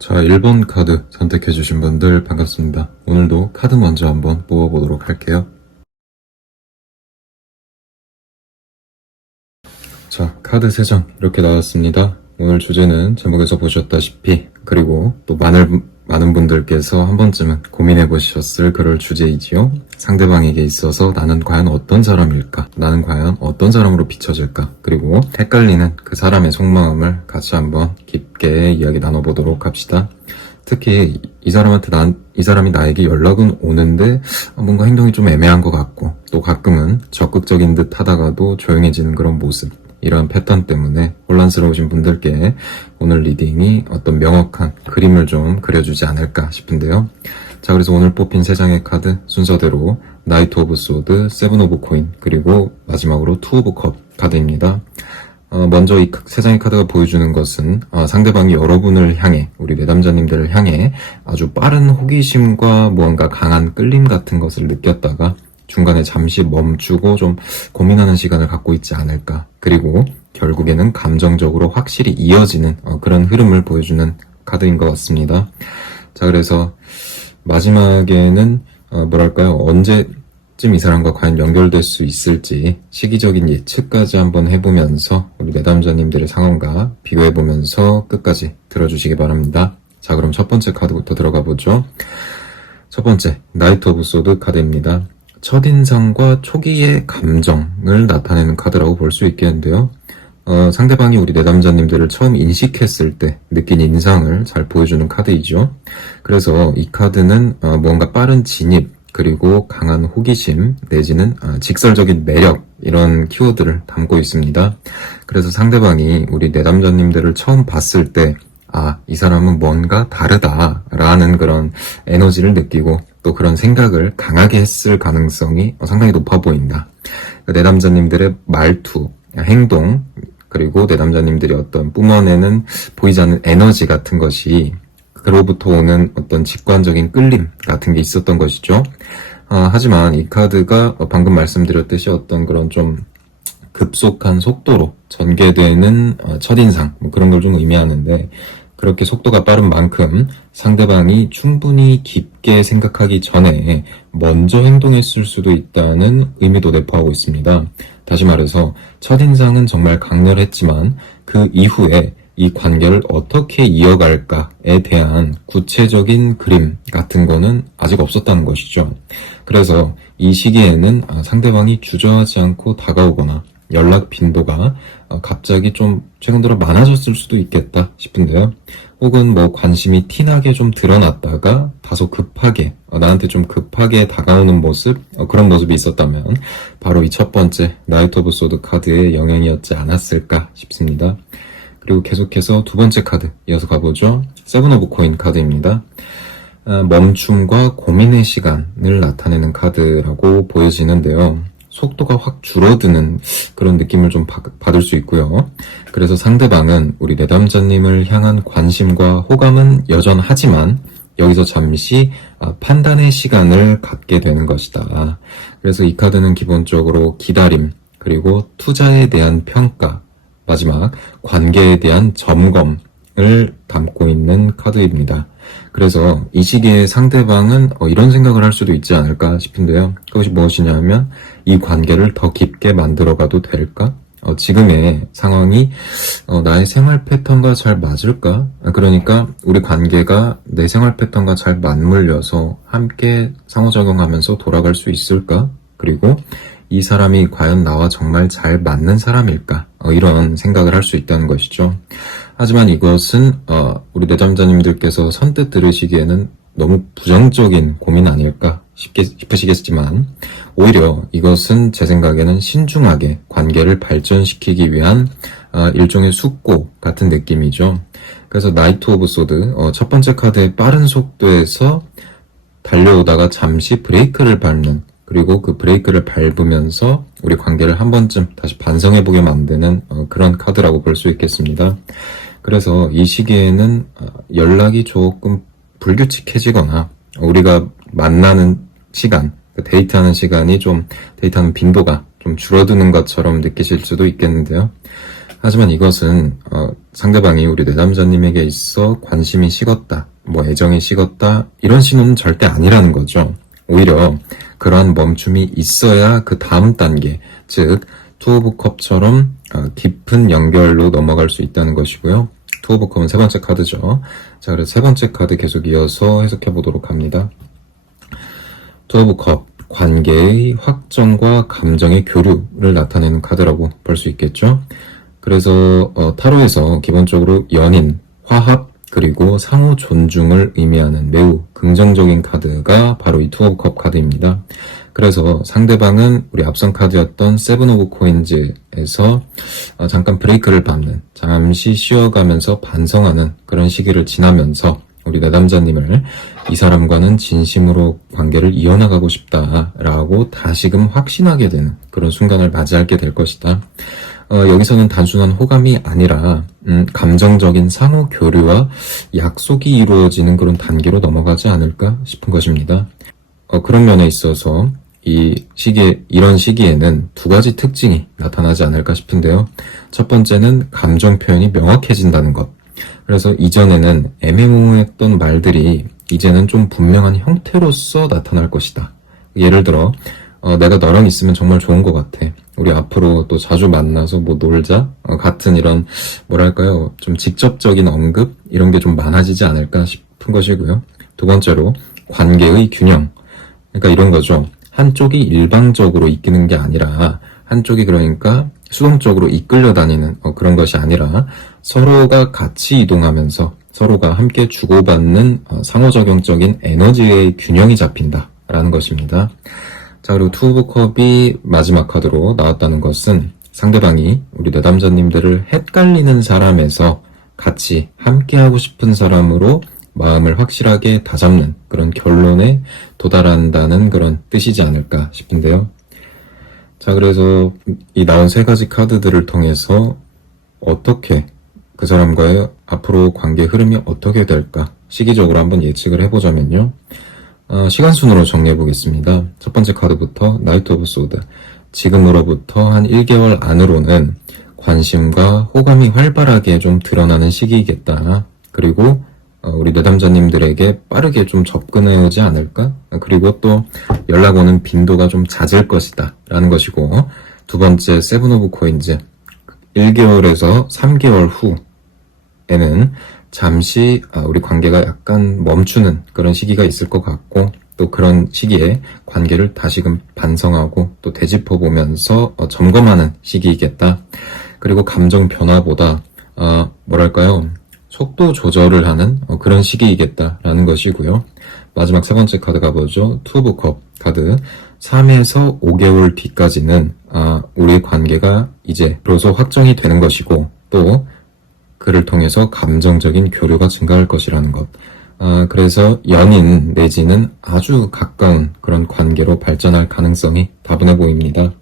자, 1번 카드 선택해주신 분들 반갑습니다. 오늘도 카드 먼저 한번 뽑아보도록 할게요. 자, 카드 3장 이렇게 나왔습니다. 오늘 주제는 제목에서 보셨다시피 그리고 또 많은 분들께서 한 번쯤은 고민해 보셨을 그럴 주제이지요. 상대방에게 있어서 나는 과연 어떤 사람일까? 나는 과연 어떤 사람으로 비춰질까? 그리고 헷갈리는 그 사람의 속마음을 같이 한번 깊게 이야기 나눠보도록 합시다. 특히 이 사람이 나에게 연락은 오는데 뭔가 행동이 좀 애매한 것 같고 또 가끔은 적극적인 듯 하다가도 조용해지는 그런 모습, 이러한 패턴 때문에 혼란스러우신 분들께 오늘 리딩이 어떤 명확한 그림을 좀 그려주지 않을까 싶은데요. 자, 그래서 오늘 뽑힌 3장의 카드 순서대로 나이트 오브 소드, 세븐 오브 코인, 그리고 마지막으로 투 오브 컵 카드입니다. 먼저 이 3장의 카드가 보여주는 것은 상대방이 여러분을 향해, 우리 내담자님들을 향해 아주 빠른 호기심과 무언가 강한 끌림 같은 것을 느꼈다가 중간에 잠시 멈추고 좀 고민하는 시간을 갖고 있지 않을까. 그리고 결국에는 감정적으로 확실히 이어지는 그런 흐름을 보여주는 카드인 것 같습니다. 자, 그래서 마지막에는 뭐랄까요, 언제쯤 이 사람과 과연 연결될 수 있을지 시기적인 예측까지 한번 해보면서 우리 내담자님들의 상황과 비교해보면서 끝까지 들어주시기 바랍니다. 자, 그럼 첫 번째 카드부터 들어가 보죠. 첫 번째, 나이트 오브 소드 카드입니다. 첫인상과 초기의 감정을 나타내는 카드라고 볼 수 있겠는데요. 상대방이 우리 내담자님들을 처음 인식했을 때 느낀 인상을 잘 보여주는 카드이죠. 그래서 이 카드는 뭔가 빠른 진입, 그리고 강한 호기심, 내지는 직설적인 매력, 이런 키워드를 담고 있습니다. 그래서 상대방이 우리 내담자님들을 처음 봤을 때 이 사람은 뭔가 다르다라는 그런 에너지를 느끼고 또 그런 생각을 강하게 했을 가능성이 상당히 높아 보인다. 내담자님들의 말투, 행동, 그리고 내담자님들이 어떤 뿜어내는 보이지 않는 에너지 같은 것이 그로부터 오는 어떤 직관적인 끌림 같은 게 있었던 것이죠. 하지만 이 카드가 방금 말씀드렸듯이 어떤 그런 좀 급속한 속도로 전개되는 첫인상, 그런 걸 좀 의미하는데, 그렇게 속도가 빠른 만큼 상대방이 충분히 깊게 생각하기 전에 먼저 행동했을 수도 있다는 의미도 내포하고 있습니다. 다시 말해서 첫인상은 정말 강렬했지만 그 이후에 이 관계를 어떻게 이어갈까에 대한 구체적인 그림 같은 거는 아직 없었다는 것이죠. 그래서 이 시기에는 상대방이 주저하지 않고 다가오거나 연락 빈도가 갑자기 좀 최근 들어 많아졌을 수도 있겠다 싶은데요. 혹은 뭐 관심이 티나게 좀 드러났다가 다소 급하게, 나한테 좀 급하게 다가오는 모습, 그런 모습이 있었다면 바로 이 첫 번째 나이트 오브 소드 카드의 영향이었지 않았을까 싶습니다. 그리고 계속해서 두 번째 카드 이어서 가보죠. 세븐 오브 코인 카드입니다. 멈춤과 고민의 시간을 나타내는 카드라고 보여지는데요. 속도가 확 줄어드는 그런 느낌을 좀 받을 수 있고요. 그래서 상대방은 우리 내담자님을 향한 관심과 호감은 여전하지만 여기서 잠시 판단의 시간을 갖게 되는 것이다. 그래서 이 카드는 기본적으로 기다림, 그리고 투자에 대한 평가, 마지막 관계에 대한 점검을 담고 있는 카드입니다. 그래서 이 시기에 상대방은 이런 생각을 할 수도 있지 않을까 싶은데요. 그것이 무엇이냐면 이 관계를 더 깊게 만들어가도 될까? 지금의 상황이 나의 생활 패턴과 잘 맞을까? 그러니까 우리 관계가 내 생활 패턴과 잘 맞물려서 함께 상호작용하면서 돌아갈 수 있을까? 그리고 이 사람이 과연 나와 정말 잘 맞는 사람일까? 이런 생각을 할 수 있다는 것이죠. 하지만 이것은 우리 내담자님들께서 선뜻 들으시기에는 너무 부정적인 고민 아닐까 싶으시겠지만 오히려 이것은 제 생각에는 신중하게 관계를 발전시키기 위한 일종의 숙고 같은 느낌이죠. 그래서 나이트 오브 소드, 첫 번째 카드의 빠른 속도에서 달려오다가 잠시 브레이크를 밟는, 그리고 그 브레이크를 밟으면서 우리 관계를 한 번쯤 다시 반성해보게 만드는 그런 카드라고 볼 수 있겠습니다. 그래서 이 시기에는 연락이 조금 불규칙해지거나 우리가 만나는 시간, 데이트하는 시간이 데이트하는 빈도가 좀 줄어드는 것처럼 느끼실 수도 있겠는데요. 하지만 이것은 상대방이 우리 내담자님에게 있어 관심이 식었다, 뭐 애정이 식었다, 이런 신호는 절대 아니라는 거죠. 오히려 그러한 멈춤이 있어야 그 다음 단계, 즉 투 오브 컵처럼 깊은 연결로 넘어갈 수 있다는 것이고요. 투 오브 컵은 세 번째 카드죠. 자, 그래서 세 번째 카드 계속 이어서 해석해 보도록 합니다. 투 오브 컵, 관계의 확정과 감정의 교류를 나타내는 카드라고 볼 수 있겠죠. 그래서 타로에서 기본적으로 연인, 화합, 그리고 상호 존중을 의미하는 매우 긍정적인 카드가 바로 이 투 오브 컵 카드입니다. 그래서 상대방은 우리 앞선 카드였던 세븐 오브 코인즈에서 잠깐 브레이크를 밟는, 잠시 쉬어가면서 반성하는 그런 시기를 지나면서 우리 내담자님을 이 사람과는 진심으로 관계를 이어나가고 싶다라고 다시금 확신하게 되는 그런 순간을 맞이하게 될 것이다. 여기서는 단순한 호감이 아니라 감정적인 상호 교류와 약속이 이루어지는 그런 단계로 넘어가지 않을까 싶은 것입니다. 그런 면에 있어서 이런 시기에는 두 가지 특징이 나타나지 않을까 싶은데요. 첫 번째는 감정 표현이 명확해진다는 것. 그래서 이전에는 애매모호했던 말들이 이제는 좀 분명한 형태로서 나타날 것이다. 예를 들어 내가 너랑 있으면 정말 좋은 것 같아. 우리 앞으로 또 자주 만나서 뭐 놀자? 같은 이런 뭐랄까요, 좀 직접적인 언급? 이런 게 좀 많아지지 않을까 싶은 것이고요. 두 번째로 관계의 균형. 그러니까 이런 거죠. 한쪽이 일방적으로 이끄는 게 아니라 한쪽이 그러니까 수동적으로 이끌려 다니는 그런 것이 아니라 서로가 같이 이동하면서 서로가 함께 주고받는 상호작용적인 에너지의 균형이 잡힌다라는 것입니다. 자, 그리고 투 오브 컵이 마지막 카드로 나왔다는 것은 상대방이 우리 내담자님들을 헷갈리는 사람에서 같이 함께하고 싶은 사람으로 마음을 확실하게 다잡는 그런 결론에 도달한다는 그런 뜻이지 않을까 싶은데요. 자, 그래서 이 나온 세 가지 카드들을 통해서 어떻게 그 사람과의 앞으로 관계 흐름이 어떻게 될까 시기적으로 한번 예측을 해보자면요. 시간 순으로 정리해 보겠습니다. 첫 번째 카드부터 나이트 오브 소드. 지금으로부터 한 1개월 안으로는 관심과 호감이 활발하게 좀 드러나는 시기이겠다. 그리고 우리 내담자님들에게 빠르게 좀 접근해 오지 않을까? 그리고 또 연락 오는 빈도가 좀 잦을 것이다 라는 것이고, 두 번째 세븐 오브 코인즈. 1개월에서 3개월 후에는 잠시 우리 관계가 약간 멈추는 그런 시기가 있을 것 같고, 또 그런 시기에 관계를 다시금 반성하고 또 되짚어보면서 점검하는 시기이겠다. 그리고 감정 변화보다 뭐랄까요, 속도 조절을 하는 그런 시기이겠다라는 것이고요. 마지막 세 번째 카드 가보죠. 투 오브 컵 카드. 3에서 5개월 뒤까지는 우리의 관계가 이제 비로소 확정이 되는 것이고, 또 그를 통해서 감정적인 교류가 증가할 것이라는 것. 그래서 연인 내지는 아주 가까운 그런 관계로 발전할 가능성이 다분해 보입니다.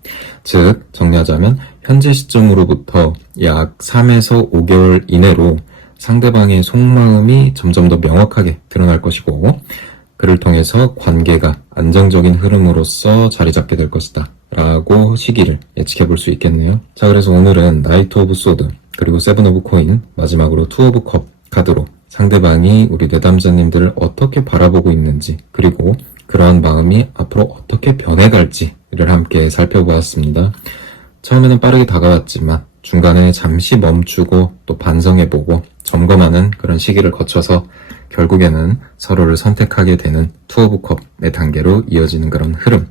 즉, 정리하자면 현재 시점으로부터 약 3에서 5개월 이내로 상대방의 속마음이 점점 더 명확하게 드러날 것이고, 그를 통해서 관계가 안정적인 흐름으로서 자리 잡게 될 것이다 라고 시기를 예측해 볼 수 있겠네요. 자, 그래서 오늘은 나이트 오브 소드, 그리고 세븐 오브 코인, 마지막으로 투 오브 컵 카드로 상대방이 우리 내담자님들을 어떻게 바라보고 있는지, 그리고 그러한 마음이 앞으로 어떻게 변해갈지를 함께 살펴보았습니다. 처음에는 빠르게 다가왔지만 중간에 잠시 멈추고 또 반성해보고 점검하는 그런 시기를 거쳐서 결국에는 서로를 선택하게 되는 투 오브 컵의 단계로 이어지는 그런 흐름.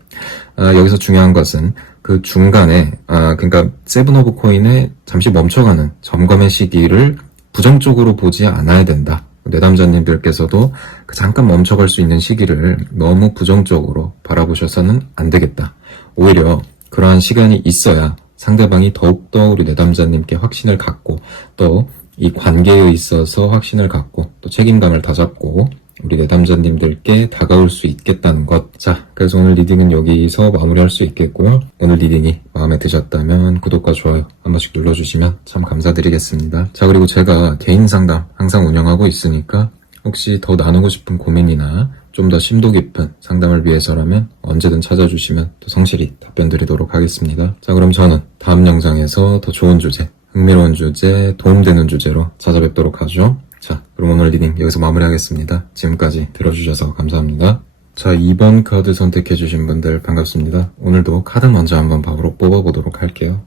여기서 중요한 것은 그 중간에 그러니까 세븐 오브 코인에 잠시 멈춰가는 점검의 시기를 부정적으로 보지 않아야 된다. 내담자님들께서도 그 잠깐 멈춰갈 수 있는 시기를 너무 부정적으로 바라보셔서는 안 되겠다. 오히려 그러한 시간이 있어야 상대방이 더욱더 우리 내담자님께 확신을 갖고, 또 이 관계에 있어서 확신을 갖고 또 책임감을 다잡고 우리 내담자님들께 다가올 수 있겠다는 것. 자, 그래서 오늘 리딩은 여기서 마무리할 수 있겠고요. 오늘 리딩이 마음에 드셨다면 구독과 좋아요 한 번씩 눌러주시면 참 감사드리겠습니다. 자, 그리고 제가 개인 상담 항상 운영하고 있으니까 혹시 더 나누고 싶은 고민이나 좀 더 심도 깊은 상담을 위해서라면 언제든 찾아주시면 또 성실히 답변 드리도록 하겠습니다. 자, 그럼 저는 다음 영상에서 더 좋은 주제, 흥미로운 주제, 도움되는 주제로 찾아뵙도록 하죠. 자, 그럼 오늘 리딩 여기서 마무리하겠습니다. 지금까지 들어주셔서 감사합니다. 자, 2번 카드 선택해주신 분들 반갑습니다. 오늘도 카드 먼저 한번 바로 뽑아보도록 할게요.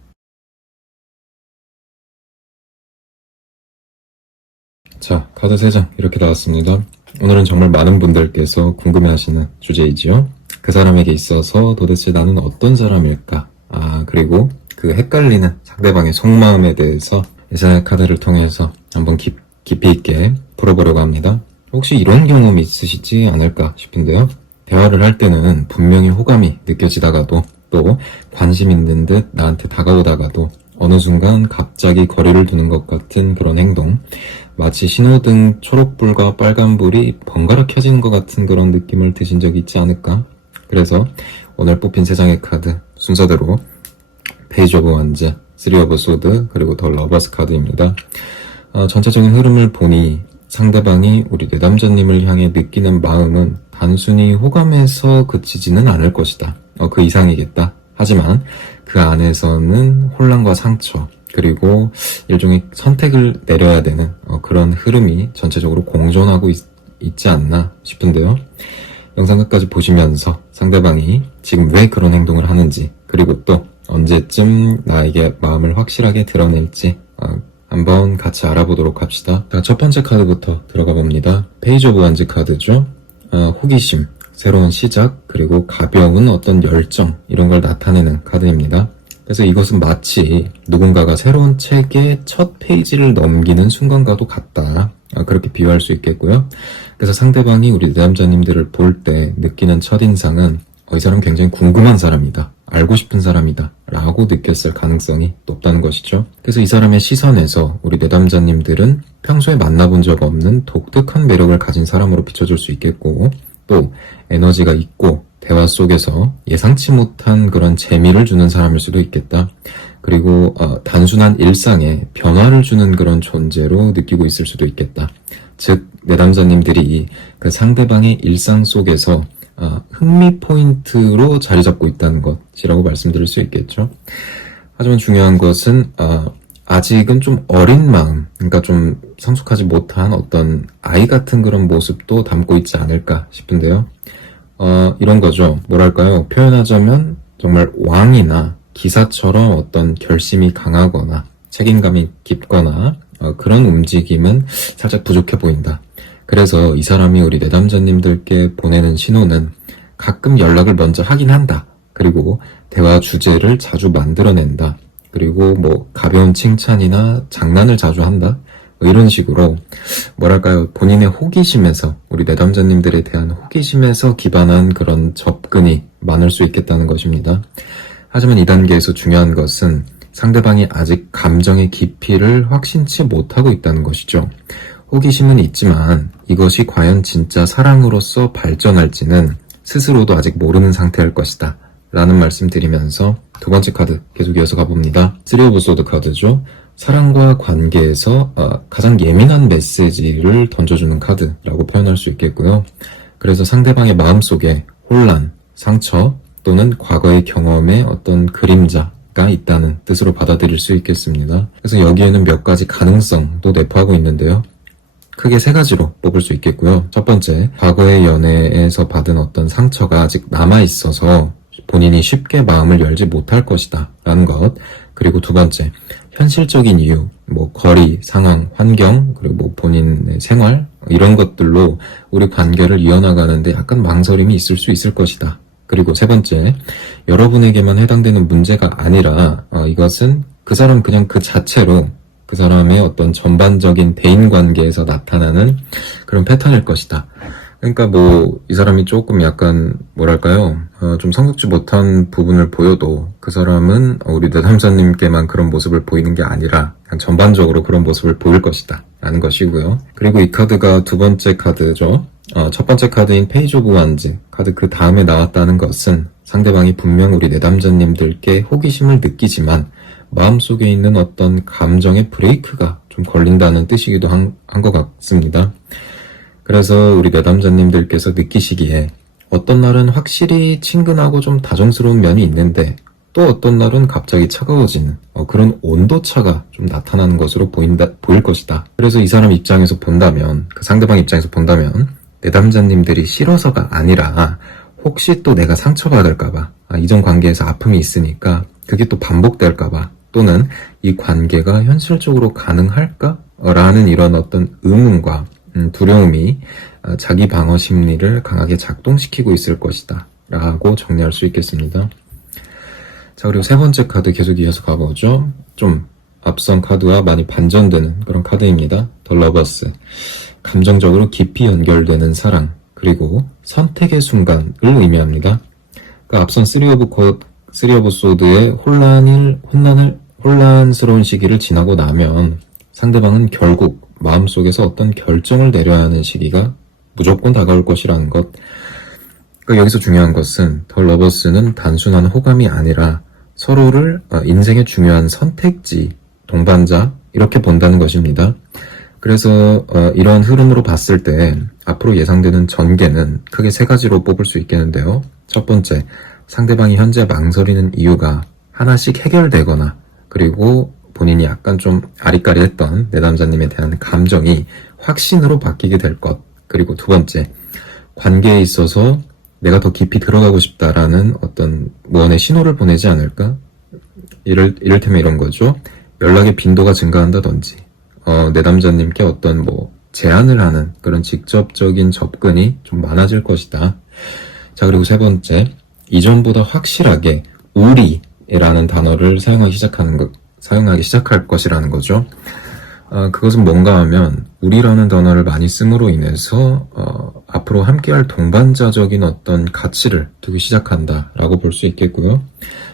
자, 카드 3장 이렇게 나왔습니다. 오늘은 정말 많은 분들께서 궁금해하시는 주제이지요. 그 사람에게 있어서 도대체 나는 어떤 사람일까? 그리고 그 헷갈리는 상대방의 속마음에 대해서 예전의 카드를 통해서 한번 깊이 있게 풀어보려고 합니다. 혹시 이런 경험이 있으시지 않을까 싶은데요. 대화를 할 때는 분명히 호감이 느껴지다가도 또 관심 있는 듯 나한테 다가오다가도 어느 순간 갑자기 거리를 두는 것 같은 그런 행동, 마치 신호등 초록불과 빨간불이 번갈아 켜지는 것 같은 그런 느낌을 드신 적이 있지 않을까? 그래서 오늘 뽑힌 3장의 카드 순서대로 페이지 오브 원즈, 3 오브 소드, 그리고 더 러버스 카드입니다. 전체적인 흐름을 보니 상대방이 우리 내담자님을 향해 느끼는 마음은 단순히 호감에서 그치지는 않을 것이다. 그 이상이겠다. 하지만 그 안에서는 혼란과 상처, 그리고 일종의 선택을 내려야 되는 그런 흐름이 전체적으로 공존하고 있지 않나 싶은데요. 영상 끝까지 보시면서 상대방이 지금 왜 그런 행동을 하는지, 그리고 또 언제쯤 나에게 마음을 확실하게 드러낼지 한번 같이 알아보도록 합시다. 자, 첫 번째 카드부터 들어가 봅니다. 페이지 오브 원즈 카드죠. 호기심, 새로운 시작, 그리고 가벼운 어떤 열정, 이런 걸 나타내는 카드입니다. 그래서 이것은 마치 누군가가 새로운 책의 첫 페이지를 넘기는 순간과도 같다. 그렇게 비유할 수 있겠고요. 그래서 상대방이 우리 내담자님들을 볼 때 느끼는 첫인상은 이 사람 굉장히 궁금한 사람이다. 알고 싶은 사람이다. 라고 느꼈을 가능성이 높다는 것이죠. 그래서 이 사람의 시선에서 우리 내담자님들은 평소에 만나본 적 없는 독특한 매력을 가진 사람으로 비춰줄 수 있겠고, 또 에너지가 있고 대화 속에서 예상치 못한 그런 재미를 주는 사람일 수도 있겠다. 그리고 단순한 일상에 변화를 주는 그런 존재로 느끼고 있을 수도 있겠다. 즉 내담자님들이 그 상대방의 일상 속에서 흥미 포인트로 자리 잡고 있다는 것이라고 말씀드릴 수 있겠죠. 하지만 중요한 것은 아직은 좀 어린 마음, 그러니까 좀 성숙하지 못한 어떤 아이 같은 그런 모습도 담고 있지 않을까 싶은데요. 이런 거죠. 뭐랄까요? 표현하자면 정말 왕이나 기사처럼 어떤 결심이 강하거나 책임감이 깊거나 그런 움직임은 살짝 부족해 보인다. 그래서 이 사람이 우리 내담자님들께 보내는 신호는 가끔 연락을 먼저 하긴 한다. 그리고 대화 주제를 자주 만들어낸다. 그리고 뭐 가벼운 칭찬이나 장난을 자주 한다. 이런 식으로 뭐랄까요, 본인의 호기심에서, 우리 내담자님들에 대한 호기심에서 기반한 그런 접근이 많을 수 있겠다는 것입니다. 하지만 이 단계에서 중요한 것은 상대방이 아직 감정의 깊이를 확신치 못하고 있다는 것이죠. 호기심은 있지만 이것이 과연 진짜 사랑으로서 발전할지는 스스로도 아직 모르는 상태일 것이다 라는 말씀 드리면서 두 번째 카드 계속 이어서 가봅니다. 3 오브 소드 카드죠. 사랑과 관계에서 가장 예민한 메시지를 던져주는 카드라고 표현할 수 있겠고요. 그래서 상대방의 마음속에 혼란, 상처 또는 과거의 경험에 어떤 그림자가 있다는 뜻으로 받아들일 수 있겠습니다. 그래서 여기에는 몇 가지 가능성도 내포하고 있는데요. 크게 3가지로 뽑을 수 있겠고요. 첫 번째, 과거의 연애에서 받은 어떤 상처가 아직 남아있어서 본인이 쉽게 마음을 열지 못할 것이다 라는 것. 그리고 두 번째, 현실적인 이유, 뭐 거리, 상황, 환경, 그리고 뭐 본인의 생활 이런 것들로 우리 관계를 이어나가는데 약간 망설임이 있을 수 있을 것이다. 그리고 세 번째, 여러분에게만 해당되는 문제가 아니라 이것은 그 사람 그냥 그 자체로 그 사람의 어떤 전반적인 대인관계에서 나타나는 그런 패턴일 것이다. 그러니까 뭐 이 사람이 조금 약간 뭐랄까요, 좀 성숙지 못한 부분을 보여도 그 사람은 우리 내담자님께만 그런 모습을 보이는 게 아니라 그냥 전반적으로 그런 모습을 보일 것이다 라는 것이고요. 그리고 이 카드가 두 번째 카드죠. 첫 번째 카드인 페이지 오브 원즈 카드 그 다음에 나왔다는 것은 상대방이 분명 우리 내담자님들께 호기심을 느끼지만 마음속에 있는 어떤 감정의 브레이크가 좀 걸린다는 뜻이기도 한 것 같습니다. 그래서 우리 내담자님들께서 느끼시기에 어떤 날은 확실히 친근하고 좀 다정스러운 면이 있는데 또 어떤 날은 갑자기 차가워지는 그런 온도차가 좀 나타나는 것으로 보일 것이다. 그래서 이 사람 입장에서 본다면, 그 상대방 입장에서 본다면 내담자님들이 싫어서가 아니라 혹시 또 내가 상처받을까봐, 이전 관계에서 아픔이 있으니까 그게 또 반복될까봐, 또는 이 관계가 현실적으로 가능할까? 라는 이런 어떤 의문과 두려움이 자기 방어 심리를 강하게 작동시키고 있을 것이다 라고 정리할 수 있겠습니다. 자, 그리고 세 번째 카드 계속 이어서 가보죠. 좀 앞선 카드와 많이 반전되는 그런 카드입니다. 더 러버스. 감정적으로 깊이 연결되는 사랑, 그리고 선택의 순간을 의미합니다. 그러니까 앞선 3 오브 소드의 혼란스러운 시기를 지나고 나면 상대방은 결국 마음속에서 어떤 결정을 내려야 하는 시기가 무조건 다가올 것이라는 것. 그러니까 여기서 중요한 것은 더 러버스는 단순한 호감이 아니라 서로를 인생의 중요한 선택지, 동반자 이렇게 본다는 것입니다. 그래서 이런 흐름으로 봤을 때 앞으로 예상되는 전개는 크게 세 가지로 뽑을 수 있겠는데요. 첫 번째, 상대방이 현재 망설이는 이유가 하나씩 해결되거나, 그리고 본인이 약간 좀 아리까리했던 내담자님에 대한 감정이 확신으로 바뀌게 될 것. 그리고 두 번째, 관계에 있어서 내가 더 깊이 들어가고 싶다라는 어떤 무언의 신호를 보내지 않을까? 이를테면 이런 거죠. 연락의 빈도가 증가한다든지, 내담자님께 어떤 제안을 하는 그런 직접적인 접근이 좀 많아질 것이다. 자, 그리고 세 번째, 이전보다 확실하게 우리라는 단어를 사용하기 시작할 것이라는 거죠. 그것은 뭔가 하면 우리라는 단어를 많이 씀으로 인해서 앞으로 함께할 동반자적인 어떤 가치를 두기 시작한다라고 볼 수 있겠고요.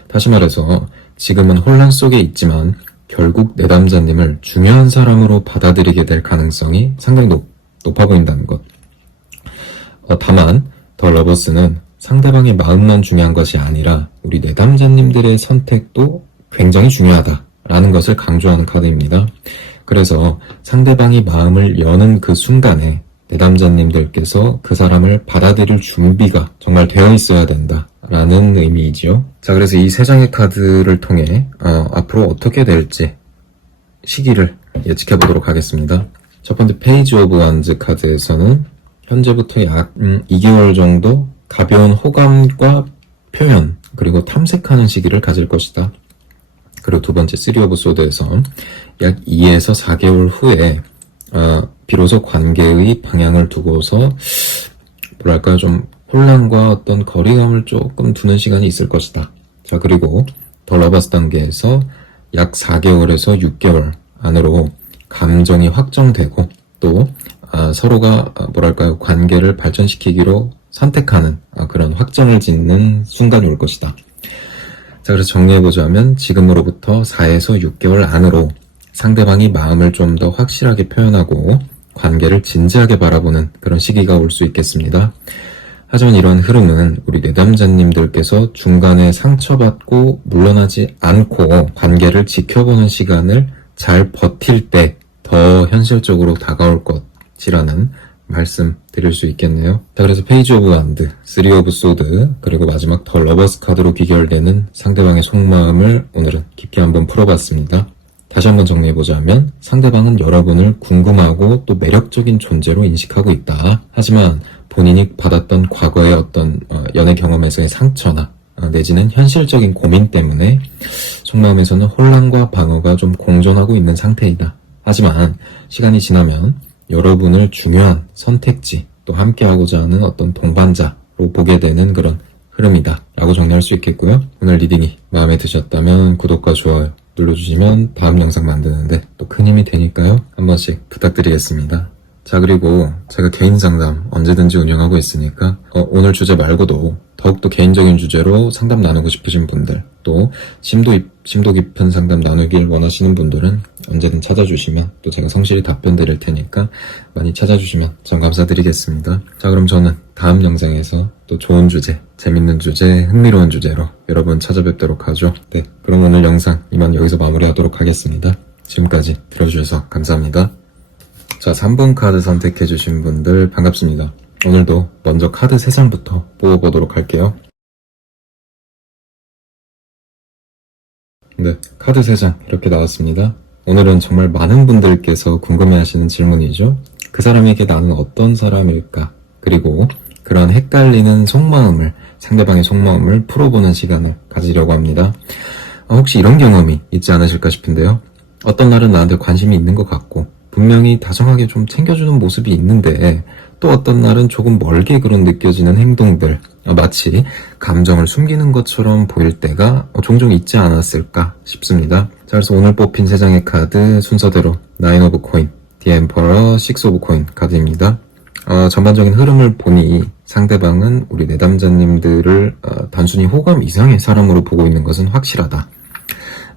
다시 말해서 지금은 혼란 속에 있지만 결국 내담자님을 중요한 사람으로 받아들이게 될 가능성이 상당히 높아 보인다는 것. 다만 더 러버스는 상대방의 마음만 중요한 것이 아니라 우리 내담자님들의 선택도 굉장히 중요하다라는 것을 강조하는 카드입니다. 그래서 상대방이 마음을 여는 그 순간에 내담자님들께서 그 사람을 받아들일 준비가 정말 되어 있어야 된다라는 의미이지요. 자, 그래서 이 세 장의 카드를 통해 앞으로 어떻게 될지 시기를 예측해 보도록 하겠습니다. 첫 번째 페이지 오브 완즈 카드에서는 현재부터 약 2개월 정도 가벼운 호감과 표현, 그리고 탐색하는 시기를 가질 것이다. 그리고 두 번째 3 오브 소드에서 약 2에서 4개월 후에 비로소 관계의 방향을 두고서 뭐랄까요, 좀 혼란과 어떤 거리감을 조금 두는 시간이 있을 것이다. 자, 그리고 더 러버스 단계에서 약 4개월에서 6개월 안으로 감정이 확정되고 또 서로가 뭐랄까요, 관계를 발전시키기로 선택하는 그런 확정을 짓는 순간이 올 것이다. 자, 그래서 정리해보자면 지금으로부터 4에서 6개월 안으로 상대방이 마음을 좀 더 확실하게 표현하고 관계를 진지하게 바라보는 그런 시기가 올 수 있겠습니다. 하지만 이러한 흐름은 우리 내담자님들께서 중간에 상처받고 물러나지 않고 관계를 지켜보는 시간을 잘 버틸 때 더 현실적으로 다가올 것이라는 말씀 드릴 수 있겠네요. 자, 그래서 페이지 오브 완드, 3 오브 소드, 그리고 마지막 더 러버스 카드로 귀결되는 상대방의 속마음을 오늘은 깊게 한번 풀어봤습니다. 다시 한번 정리해보자면 상대방은 여러분을 궁금하고 또 매력적인 존재로 인식하고 있다. 하지만 본인이 받았던 과거의 어떤 연애 경험에서의 상처나 내지는 현실적인 고민 때문에 속마음에서는 혼란과 방어가 좀 공존하고 있는 상태이다. 하지만 시간이 지나면 여러분을 중요한 선택지, 또 함께하고자 하는 어떤 동반자로 보게 되는 그런 흐름이다 라고 정리할 수 있겠고요. 오늘 리딩이 마음에 드셨다면 구독과 좋아요 눌러주시면 다음 영상 만드는데 또 큰 힘이 되니까요. 한 번씩 부탁드리겠습니다. 자, 그리고 제가 개인 상담 언제든지 운영하고 있으니까 오늘 주제 말고도 더욱더 개인적인 주제로 상담 나누고 싶으신 분들, 또 심도 깊은 상담 나누길 원하시는 분들은 언제든 찾아주시면 또 제가 성실히 답변 드릴 테니까 많이 찾아주시면 전 감사드리겠습니다. 자, 그럼 저는 다음 영상에서 또 좋은 주제, 재밌는 주제, 흥미로운 주제로 여러분 찾아뵙도록 하죠. 네, 그럼 오늘 영상 이만 여기서 마무리하도록 하겠습니다. 지금까지 들어주셔서 감사합니다. 자, 3번 카드 선택해주신 분들 반갑습니다. 오늘도 먼저 카드 3장부터 뽑아보도록 할게요. 네, 카드 3장 이렇게 나왔습니다. 오늘은 정말 많은 분들께서 궁금해하시는 질문이죠. 그 사람에게 나는 어떤 사람일까? 그리고 그런 헷갈리는 속마음을, 상대방의 속마음을 풀어보는 시간을 가지려고 합니다. 혹시 이런 경험이 있지 않으실까 싶은데요. 어떤 날은 나한테 관심이 있는 것 같고 분명히 다정하게 좀 챙겨주는 모습이 있는데, 또 어떤 날은 조금 멀게 그런 느껴지는 행동들, 마치 감정을 숨기는 것처럼 보일 때가 종종 있지 않았을까 싶습니다. 자, 그래서 오늘 뽑힌 3장의 카드 순서대로 9 of coin, The Emperor, 6 of coin 카드입니다. 전반적인 흐름을 보니 상대방은 우리 내담자님들을 단순히 호감 이상의 사람으로 보고 있는 것은 확실하다.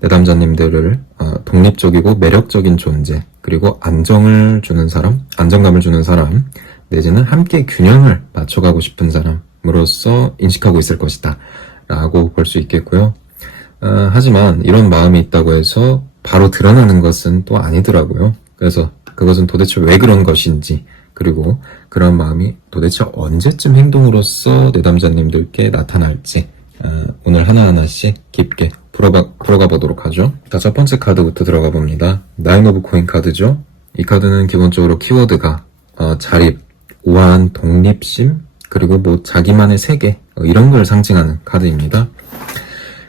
내담자님들을 독립적이고 매력적인 존재, 그리고 안정을 주는 사람, 안정감을 주는 사람, 내지는 함께 균형을 맞춰가고 싶은 사람으로서 인식하고 있을 것이다 라고 볼 수 있겠고요. 하지만 이런 마음이 있다고 해서 바로 드러나는 것은 또 아니더라고요. 그래서 그것은 도대체 왜 그런 것인지, 그리고 그런 마음이 도대체 언제쯤 행동으로서 내담자님들께 나타날지 오늘 하나하나씩 깊게 풀어가 보도록 하죠. 자, 첫 번째 카드부터 들어가 봅니다. 9 of coin 카드죠. 이 카드는 기본적으로 키워드가 자립, 우아한 독립심, 그리고 뭐 자기만의 세계, 이런 걸 상징하는 카드입니다.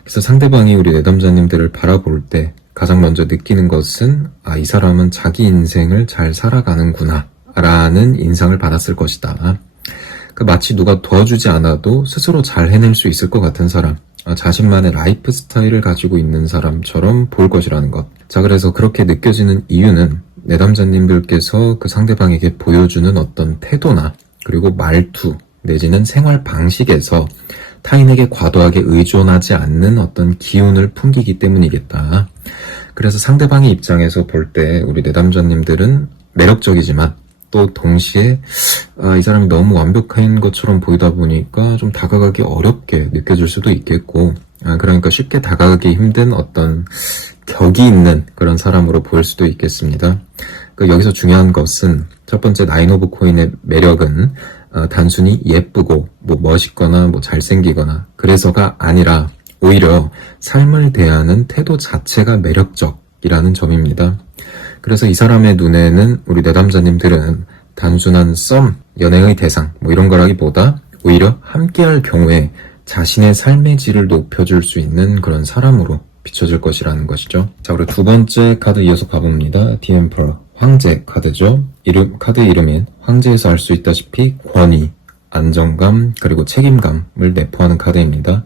그래서 상대방이 우리 내담자님들을 바라볼 때 가장 먼저 느끼는 것은 이 사람은 자기 인생을 잘 살아가는구나 라는 인상을 받았을 것이다. 마치 누가 도와주지 않아도 스스로 잘 해낼 수 있을 것 같은 사람, 자신만의 라이프 스타일을 가지고 있는 사람처럼 보일 것이라는 것. 자, 그래서 그렇게 느껴지는 이유는 내담자님들께서 그 상대방에게 보여주는 어떤 태도나, 그리고 말투 내지는 생활 방식에서 타인에게 과도하게 의존하지 않는 어떤 기운을 풍기기 때문이겠다. 그래서 상대방의 입장에서 볼 때 우리 내담자님들은 매력적이지만 또 동시에 이 사람이 너무 완벽한 것처럼 보이다 보니까 좀 다가가기 어렵게 느껴질 수도 있겠고, 그러니까 쉽게 다가가기 힘든 어떤 격이 있는 그런 사람으로 보일 수도 있겠습니다. 여기서 중요한 것은 첫 번째 9 오브 코인의 매력은 단순히 예쁘고 뭐 멋있거나 뭐 잘생기거나 그래서가 아니라 오히려 삶을 대하는 태도 자체가 매력적이라는 점입니다. 그래서 이 사람의 눈에는 우리 내담자님들은 단순한 썸, 연애의 대상 뭐 이런 거라기보다 오히려 함께할 경우에 자신의 삶의 질을 높여줄 수 있는 그런 사람으로 비춰질 것이라는 것이죠. 자, 우리 두 번째 카드 이어서 가봅니다. The Emperor, 황제 카드죠. 카드 이름인 황제에서 알 수 있다시피 권위, 안정감, 그리고 책임감을 내포하는 카드입니다.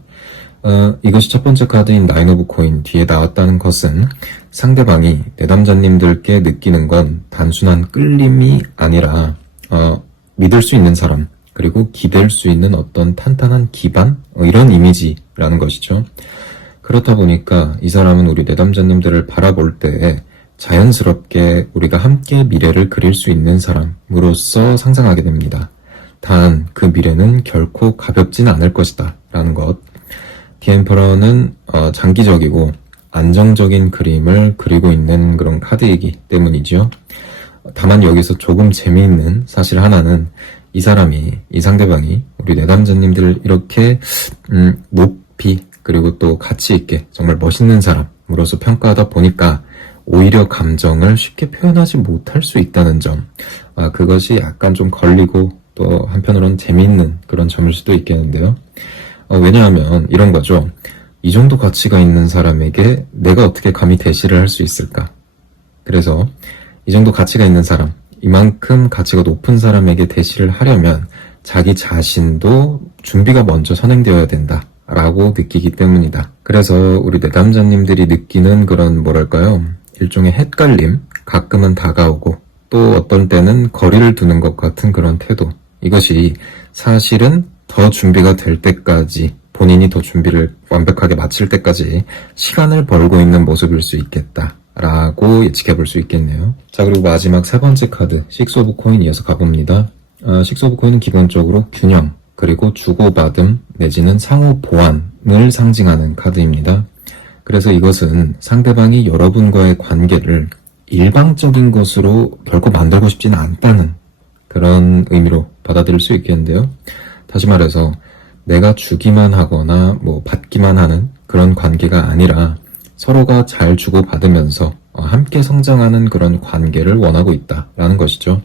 이것이 첫 번째 카드인 9 오브 코인 뒤에 나왔다는 것은 상대방이 내담자님들께 느끼는 건 단순한 끌림이 아니라 믿을 수 있는 사람, 그리고 기댈 수 있는 어떤 탄탄한 기반, 이런 이미지라는 것이죠. 그렇다 보니까 이 사람은 우리 내담자님들을 바라볼 때 자연스럽게 우리가 함께 미래를 그릴 수 있는 사람으로서 상상하게 됩니다. 단 그 미래는 결코 가볍진 않을 것이다 라는 것. The Emperor는 장기적이고 안정적인 그림을 그리고 있는 그런 카드이기 때문이죠. 다만 여기서 조금 재미있는 사실 하나는 이 상대방이 우리 내담자님들을 이렇게 높이, 그리고 또 가치 있게 정말 멋있는 사람으로서 평가하다 보니까 오히려 감정을 쉽게 표현하지 못할 수 있다는 점, 그것이 약간 좀 걸리고 또 한편으로는 재미있는 그런 점일 수도 있겠는데요. 왜냐하면 이런 거죠. 이 정도 가치가 있는 사람에게 내가 어떻게 감히 대시를 할 수 있을까? 그래서 이 정도 가치가 있는 사람, 이만큼 가치가 높은 사람에게 대시를 하려면 자기 자신도 준비가 먼저 선행되어야 된다 라고 느끼기 때문이다. 그래서 우리 내담자님들이 느끼는 그런 뭐랄까요, 일종의 헷갈림, 가끔은 다가오고 또 어떤 때는 거리를 두는 것 같은 그런 태도, 이것이 사실은 더 준비가 될 때까지, 본인이 더 준비를 완벽하게 마칠 때까지 시간을 벌고 있는 모습일 수 있겠다 라고 예측해 볼 수 있겠네요. 자, 그리고 마지막 세 번째 카드 6 오브 코인 이어서 가봅니다. 6 오브 코인은 기본적으로 균형, 그리고 주고받음 내지는 상호 보완을 상징하는 카드입니다. 그래서 이것은 상대방이 여러분과의 관계를 일방적인 것으로 결코 만들고 싶지는 않다는 그런 의미로 받아들일 수 있겠는데요. 다시 말해서 내가 주기만 하거나 뭐 받기만 하는 그런 관계가 아니라 서로가 잘 주고받으면서 함께 성장하는 그런 관계를 원하고 있다라는 것이죠.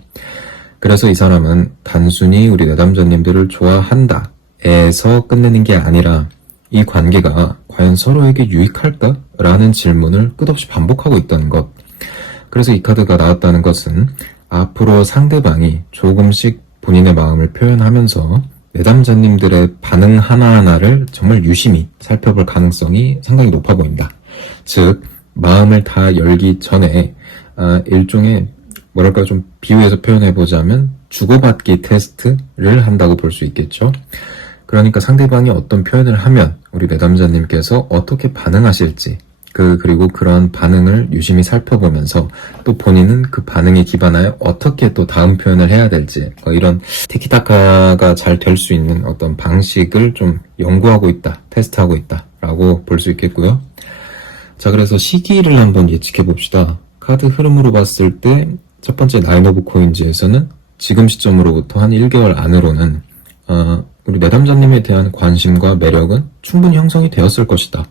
그래서 이 사람은 단순히 우리 내담자님들을 좋아한다 에서 끝내는 게 아니라 이 관계가 과연 서로에게 유익할까? 라는 질문을 끝없이 반복하고 있다는 것. 그래서 이 카드가 나왔다는 것은 앞으로 상대방이 조금씩 본인의 마음을 표현하면서 내담자님들의 반응 하나하나를 정말 유심히 살펴볼 가능성이 상당히 높아 보인다. 즉, 마음을 다 열기 전에 일종의 뭐랄까 좀 비유해서 표현해보자면 주고받기 테스트를 한다고 볼 수 있겠죠. 그러니까 상대방이 어떤 표현을 하면 우리 내담자님께서 어떻게 반응하실지 그리고 그런 반응을 유심히 살펴보면서 또 본인은 그 반응에 기반하여 어떻게 또 다음 표현을 해야 될지 이런 티키타카가 잘 될 수 있는 어떤 방식을 좀 연구하고 있다, 테스트하고 있다라고 볼 수 있겠고요. 자, 그래서 시기를 한번 예측해 봅시다. 카드 흐름으로 봤을 때 첫 번째 나인 오브 코인즈에서는 지금 시점으로부터 한 1개월 안으로는 우리 내담자님에 대한 관심과 매력은 충분히 형성이 되었을 것이다.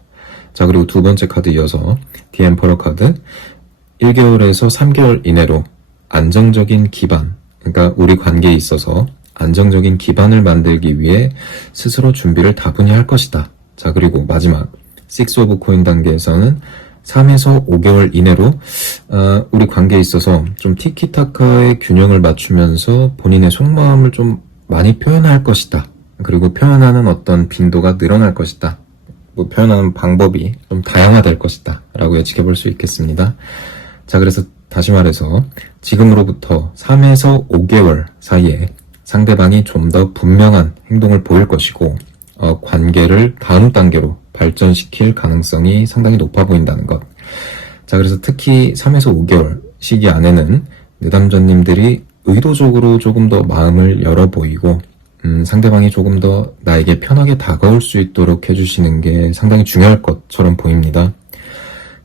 자, 그리고 두 번째 카드 이어서 디 엠퍼러 카드 1개월에서 3개월 이내로 안정적인 기반, 그러니까 우리 관계에 있어서 안정적인 기반을 만들기 위해 스스로 준비를 다분히 할 것이다. 자, 그리고 마지막 식스 오브 코인 단계에서는 3에서 5개월 이내로 우리 관계에 있어서 좀 티키타카의 균형을 맞추면서 본인의 속마음을 좀 많이 표현할 것이다. 그리고 표현하는 어떤 빈도가 늘어날 것이다. 표현하는 방법이 좀 다양화될 것이다 라고 예측해 볼 수 있겠습니다. 자, 그래서 다시 말해서 지금으로부터 3에서 5개월 사이에 상대방이 좀 더 분명한 행동을 보일 것이고 관계를 다음 단계로 발전시킬 가능성이 상당히 높아 보인다는 것. 자, 그래서 특히 3에서 5개월 시기 안에는 내담자님들이 의도적으로 조금 더 마음을 열어 보이고 상대방이 조금 더 나에게 편하게 다가올 수 있도록 해주시는 게 상당히 중요할 것처럼 보입니다.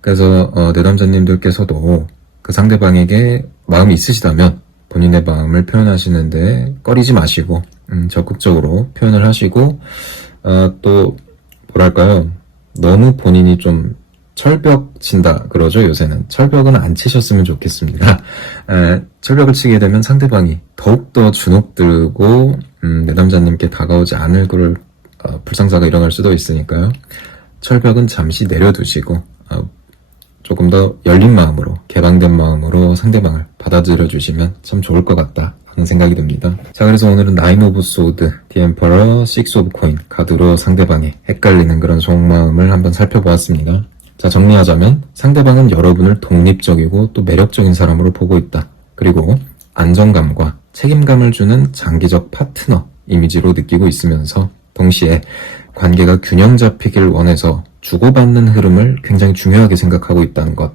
그래서 내담자님들께서도 그 상대방에게 마음이 있으시다면 본인의 마음을 표현하시는데 꺼리지 마시고 적극적으로 표현을 하시고 또 뭐랄까요, 너무 본인이 좀 철벽 친다 그러죠. 요새는 철벽은 안 치셨으면 좋겠습니다. 철벽을 치게 되면 상대방이 더욱더 주눅들고 내담자님께 다가오지 않을 그럴 불상사가 일어날 수도 있으니까요. 철벽은 잠시 내려두시고 조금 더 열린 마음으로, 개방된 마음으로 상대방을 받아들여 주시면 참 좋을 것 같다 하는 생각이 듭니다. 자, 그래서 오늘은 나인 오브 소드, 디 엠퍼러, 식스 오브 코인 카드로 상대방의 헷갈리는 그런 속마음을 한번 살펴보았습니다. 자, 정리하자면 상대방은 여러분을 독립적이고 또 매력적인 사람으로 보고 있다. 그리고 안정감과 책임감을 주는 장기적 파트너 이미지로 느끼고 있으면서 동시에 관계가 균형 잡히길 원해서 주고받는 흐름을 굉장히 중요하게 생각하고 있다는 것.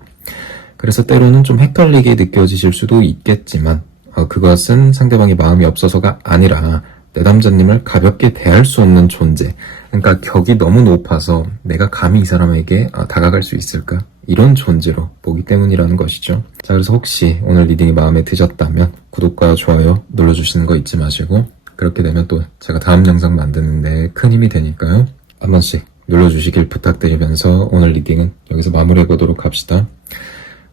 그래서 때로는 좀 헷갈리게 느껴지실 수도 있겠지만 그것은 상대방이 마음이 없어서가 아니라 내담자님을 가볍게 대할 수 없는 존재, 그러니까 격이 너무 높아서 내가 감히 이 사람에게 다가갈 수 있을까? 이런 존재로 보기 때문이라는 것이죠. 자, 그래서 혹시 오늘 리딩이 마음에 드셨다면 구독과 좋아요 눌러주시는 거 잊지 마시고, 그렇게 되면 또 제가 다음 영상 만드는데 큰 힘이 되니까요. 한 번씩 눌러주시길 부탁드리면서 오늘 리딩은 여기서 마무리해보도록 합시다.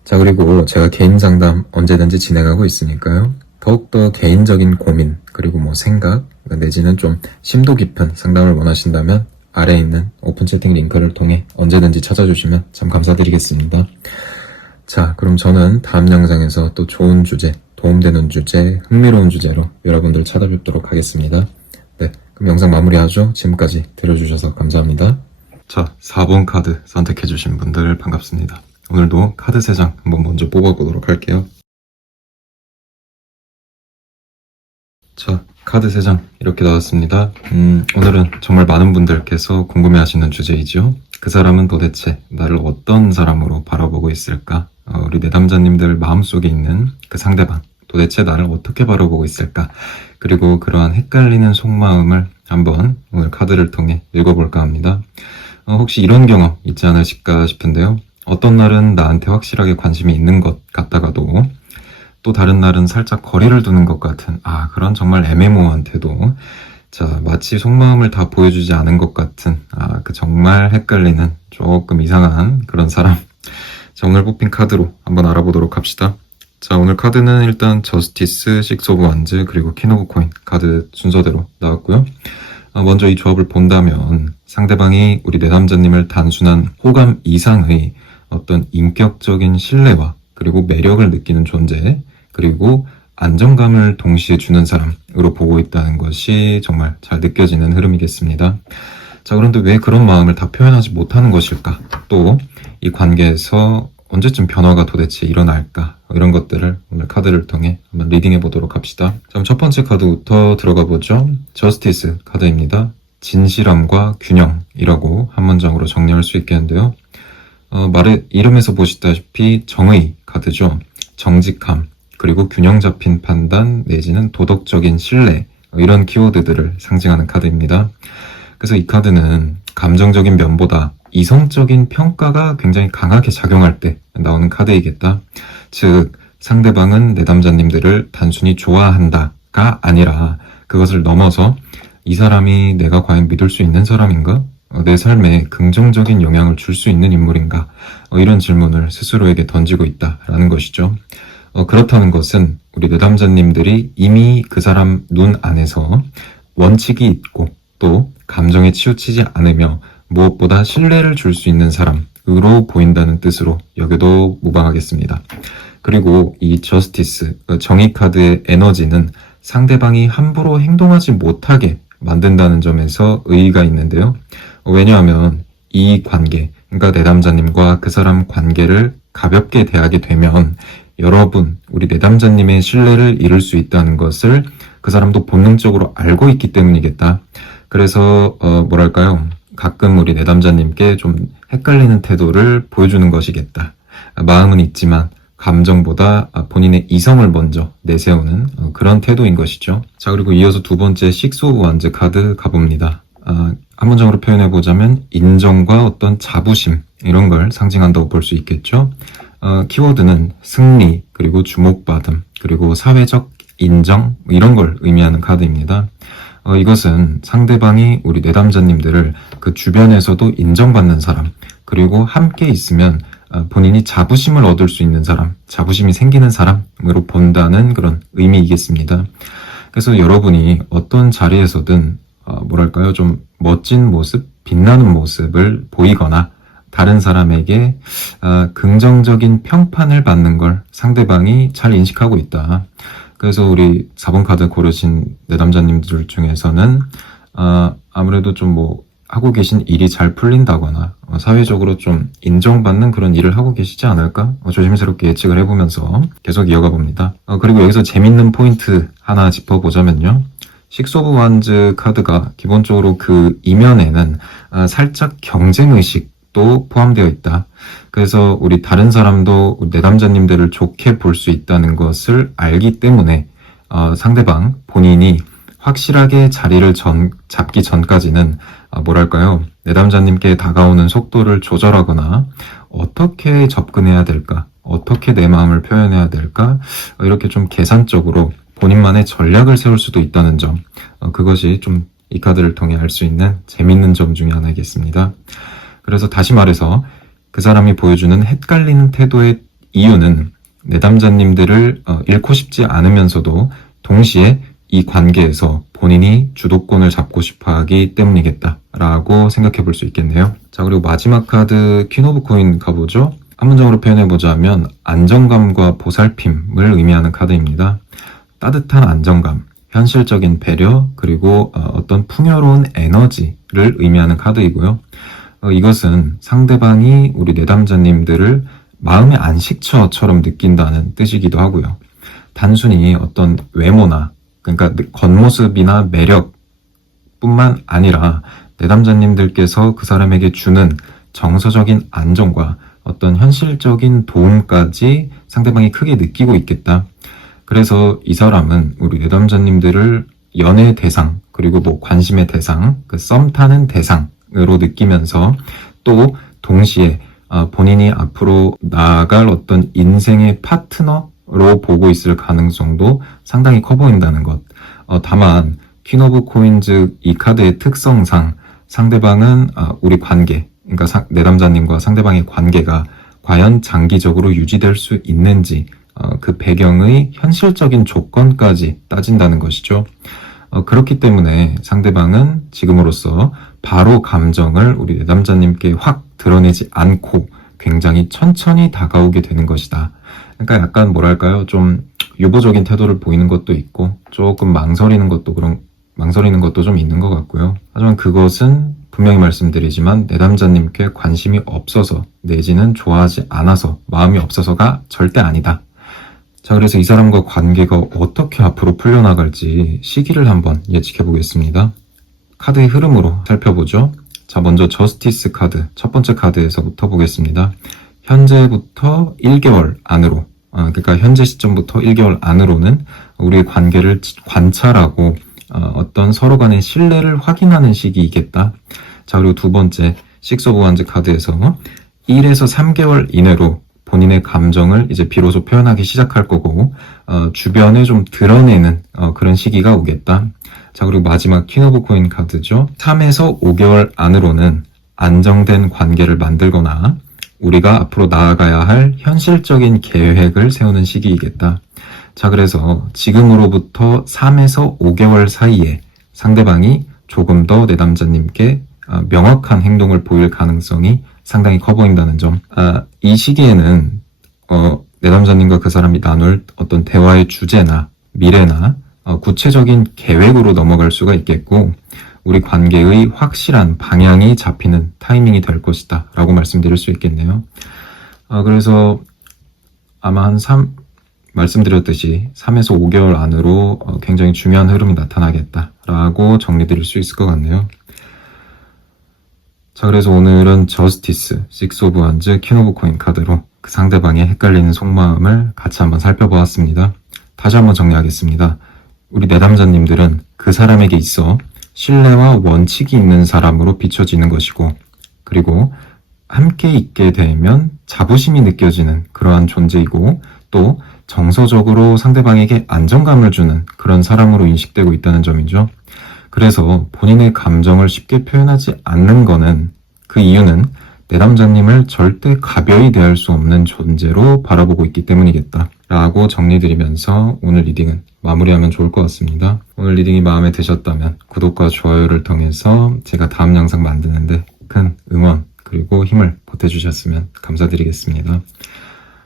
자, 그리고 제가 개인 상담 언제든지 진행하고 있으니까요. 더욱더 개인적인 고민, 그리고 생각, 내지는 좀 심도 깊은 상담을 원하신다면 아래에 있는 오픈 채팅 링크를 통해 언제든지 찾아주시면 참 감사드리겠습니다. 자, 그럼 저는 다음 영상에서 또 좋은 주제, 도움되는 주제, 흥미로운 주제로 여러분들 찾아뵙도록 하겠습니다. 네, 그럼 영상 마무리하죠. 지금까지 들어주셔서 감사합니다. 자, 4번 카드 선택해주신 분들 반갑습니다. 오늘도 카드 3장 한번 먼저 뽑아보도록 할게요. 자, 카드 3장 이렇게 나왔습니다. 오늘은 정말 많은 분들께서 궁금해하시는 주제이죠. 그 사람은 도대체 나를 어떤 사람으로 바라보고 있을까? 우리 내담자님들 마음속에 있는 그 상대방, 도대체 나를 어떻게 바라보고 있을까? 그리고 그러한 헷갈리는 속마음을 한번 오늘 카드를 통해 읽어볼까 합니다. 혹시 이런 경험 있지 않으실까 싶은데요. 어떤 날은 나한테 확실하게 관심이 있는 것 같다가도 또 다른 날은 살짝 거리를 두는 것 같은 그런 정말 애매모호한 태도, 자, 마치 속마음을 다 보여주지 않은 것 같은, 그 정말 헷갈리는 조금 이상한 그런 사람. 자, 오늘 뽑힌 카드로 한번 알아보도록 합시다. 자, 오늘 카드는 일단 저스티스, 식스 오브 완즈, 그리고 퀸 오브 코인 카드 순서대로 나왔고요. 먼저 이 조합을 본다면 상대방이 우리 내담자님을 단순한 호감 이상의 어떤 인격적인 신뢰와 그리고 매력을 느끼는 존재, 그리고 안정감을 동시에 주는 사람으로 보고 있다는 것이 정말 잘 느껴지는 흐름이겠습니다. 자, 그런데 왜 그런 마음을 다 표현하지 못하는 것일까? 또 이 관계에서 언제쯤 변화가 도대체 일어날까? 이런 것들을 오늘 카드를 통해 한번 리딩해 보도록 합시다. 자, 그럼 첫 번째 카드부터 들어가 보죠. 저스티스 카드입니다. 진실함과 균형이라고 한 문장으로 정리할 수 있겠는데요. 이름에서 보시다시피 정의 카드죠. 정직함, 그리고 균형 잡힌 판단 내지는 도덕적인 신뢰, 이런 키워드들을 상징하는 카드입니다. 그래서 이 카드는 감정적인 면보다 이성적인 평가가 굉장히 강하게 작용할 때 나오는 카드이겠다. 즉, 상대방은 내담자님들을 단순히 좋아한다가 아니라 그것을 넘어서 이 사람이 내가 과연 믿을 수 있는 사람인가? 내 삶에 긍정적인 영향을 줄 수 있는 인물인가? 이런 질문을 스스로에게 던지고 있다라는 것이죠. 그렇다는 것은 우리 내담자님들이 이미 그 사람 눈 안에서 원칙이 있고 또 감정에 치우치지 않으며 무엇보다 신뢰를 줄 수 있는 사람으로 보인다는 뜻으로 여겨도 무방하겠습니다. 그리고 이 저스티스, 정의 카드의 에너지는 상대방이 함부로 행동하지 못하게 만든다는 점에서 의의가 있는데요. 왜냐하면 이 관계, 그러니까 내담자님과 그 사람 관계를 가볍게 대하게 되면 여러분, 우리 내담자님의 신뢰를 잃을 수 있다는 것을 그 사람도 본능적으로 알고 있기 때문이겠다. 그래서 뭐랄까요? 가끔 우리 내담자님께 좀 헷갈리는 태도를 보여주는 것이겠다. 마음은 있지만 감정보다 본인의 이성을 먼저 내세우는 그런 태도인 것이죠. 자, 그리고 이어서 두 번째 식스 오브 완즈 카드 가봅니다. 한 문장으로 표현해보자면 인정과 어떤 자부심, 이런 걸 상징한다고 볼 수 있겠죠. 키워드는 승리, 그리고 주목받음, 그리고 사회적 인정, 이런 걸 의미하는 카드입니다. 이것은 상대방이 우리 내담자님들을 그 주변에서도 인정받는 사람, 그리고 함께 있으면 본인이 자부심을 얻을 수 있는 사람, 자부심이 생기는 사람으로 본다는 그런 의미이겠습니다. 그래서 여러분이 어떤 자리에서든 뭐랄까요, 좀 멋진 모습, 빛나는 모습을 보이거나 다른 사람에게 긍정적인 평판을 받는 걸 상대방이 잘 인식하고 있다. 그래서 우리 4번 카드 고르신 내담자님들 중에서는 아무래도 좀 하고 계신 일이 잘 풀린다거나 사회적으로 좀 인정받는 그런 일을 하고 계시지 않을까? 조심스럽게 예측을 해보면서 계속 이어가 봅니다. 그리고 여기서 재밌는 포인트 하나 짚어보자면요. 식스 오브 완즈 카드가 기본적으로 그 이면에는 살짝 경쟁의식도 포함되어 있다. 그래서 우리 다른 사람도 내담자님들을 좋게 볼 수 있다는 것을 알기 때문에 상대방 본인이 확실하게 자리를 잡기 전까지는 뭐랄까요, 내담자님께 다가오는 속도를 조절하거나 어떻게 접근해야 될까, 어떻게 내 마음을 표현해야 될까, 이렇게 좀 계산적으로 본인만의 전략을 세울 수도 있다는 점, 그것이 좀 이 카드를 통해 알 수 있는 재밌는 점 중에 하나이겠습니다. 그래서 다시 말해서 그 사람이 보여주는 헷갈리는 태도의 이유는 내담자님들을 잃고 싶지 않으면서도 동시에 이 관계에서 본인이 주도권을 잡고 싶어 하기 때문이겠다라고 생각해 볼 수 있겠네요. 자, 그리고 마지막 카드 퀸 오브 코인 가보죠. 한 문장으로 표현해보자면 안정감과 보살핌을 의미하는 카드입니다. 따뜻한 안정감, 현실적인 배려, 그리고 어떤 풍요로운 에너지를 의미하는 카드이고요. 이것은 상대방이 우리 내담자님들을 마음의 안식처처럼 느낀다는 뜻이기도 하고요. 단순히 어떤 외모나, 그러니까 겉모습이나 매력뿐만 아니라 내담자님들께서 그 사람에게 주는 정서적인 안정과 어떤 현실적인 도움까지 상대방이 크게 느끼고 있겠다. 그래서 이 사람은 우리 내담자님들을 연애 대상, 그리고 관심의 대상, 그 썸 타는 대상으로 느끼면서 또 동시에 본인이 앞으로 나아갈 어떤 인생의 파트너로 보고 있을 가능성도 상당히 커 보인다는 것. 다만 퀸 오브 코인즈 이 카드의 특성상 상대방은 우리 관계, 그러니까 내담자님과 상대방의 관계가 과연 장기적으로 유지될 수 있는지 그 배경의 현실적인 조건까지 따진다는 것이죠. 그렇기 때문에 상대방은 지금으로서 바로 감정을 우리 내담자님께 확 드러내지 않고 굉장히 천천히 다가오게 되는 것이다. 그러니까 약간 뭐랄까요, 좀 유보적인 태도를 보이는 것도 있고 조금 망설이는 것도 좀 있는 것 같고요. 하지만 그것은 분명히 말씀드리지만 내담자님께 관심이 없어서 내지는 좋아하지 않아서 마음이 없어서가 절대 아니다. 자, 그래서 이 사람과 관계가 어떻게 앞으로 풀려나갈지 시기를 한번 예측해 보겠습니다. 카드의 흐름으로 살펴보죠. 자, 먼저 저스티스 카드, 첫 번째 카드에서부터 보겠습니다. 현재부터 1개월 안으로, 그러니까 현재 시점부터 1개월 안으로는 우리의 관계를 관찰하고 어떤 서로 간의 신뢰를 확인하는 시기이겠다. 자, 그리고 두 번째, 식스 오브 원즈 카드에서 1에서 3개월 이내로 본인의 감정을 이제 비로소 표현하기 시작할 거고, 주변에 좀 드러내는 그런 시기가 오겠다. 자, 그리고 마지막 퀸 오브 코인 카드죠. 3에서 5개월 안으로는 안정된 관계를 만들거나 우리가 앞으로 나아가야 할 현실적인 계획을 세우는 시기이겠다. 자, 그래서 지금으로부터 3에서 5개월 사이에 상대방이 조금 더 내담자님께 명확한 행동을 보일 가능성이 상당히 커 보인다는 점. 이 시기에는 내담자님과 그 사람이 나눌 어떤 대화의 주제나 미래나 구체적인 계획으로 넘어갈 수가 있겠고, 우리 관계의 확실한 방향이 잡히는 타이밍이 될 것이다 라고 말씀드릴 수 있겠네요. 그래서 아마 말씀드렸듯이 3에서 5개월 안으로 굉장히 중요한 흐름이 나타나겠다라고 정리드릴 수 있을 것 같네요. 자, 그래서 오늘은 저스티스, 식스 오브 원즈, 퀸 오브 코인 카드로 그 상대방의 헷갈리는 속마음을 같이 한번 살펴보았습니다. 다시 한번 정리하겠습니다. 우리 내담자님들은 그 사람에게 있어 신뢰와 원칙이 있는 사람으로 비춰지는 것이고, 그리고 함께 있게 되면 자부심이 느껴지는 그러한 존재이고, 또 정서적으로 상대방에게 안정감을 주는 그런 사람으로 인식되고 있다는 점이죠. 그래서 본인의 감정을 쉽게 표현하지 않는 거는, 그 이유는 내담자님을 절대 가벼이 대할 수 없는 존재로 바라보고 있기 때문이겠다 라고 정리드리면서 오늘 리딩은 마무리하면 좋을 것 같습니다. 오늘 리딩이 마음에 드셨다면 구독과 좋아요를 통해서 제가 다음 영상 만드는데 큰 응원 그리고 힘을 보태주셨으면 감사드리겠습니다.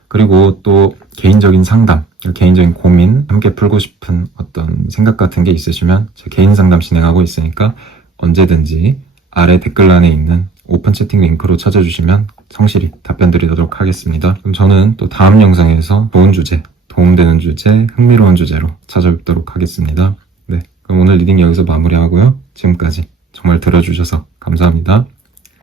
그리고 또 개인적인 상담, 개인적인 고민, 함께 풀고 싶은 어떤 생각 같은 게 있으시면 제 개인 상담 진행하고 있으니까 언제든지 아래 댓글란에 있는 오픈 채팅 링크로 찾아주시면 성실히 답변 드리도록 하겠습니다. 그럼 저는 또 다음 영상에서 좋은 주제, 도움되는 주제, 흥미로운 주제로 찾아뵙도록 하겠습니다. 네, 그럼 오늘 리딩 여기서 마무리하고요. 지금까지 정말 들어주셔서 감사합니다.